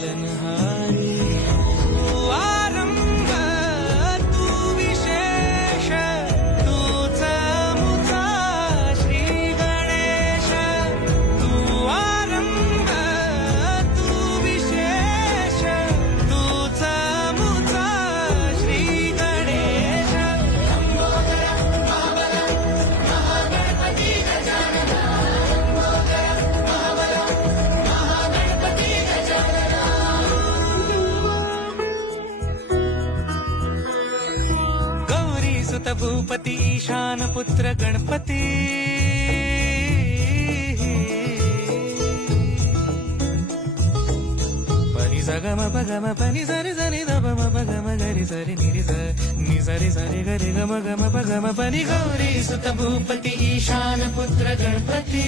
पालनहारी तू आरंभ तू विशेष तूच मुचा श्री गणेश तू आरंभ तू विशेष तूच मुचा श्री गणेश गौरी सुत भूपती ईशान पुत्र गणपती पनी सगम पगम पनी सरी सरी दम पगम गरी सरी नि सरी सरी गरी गम गम पगम पनी गौरी सुत भूपती ईशान पुत्र गणपती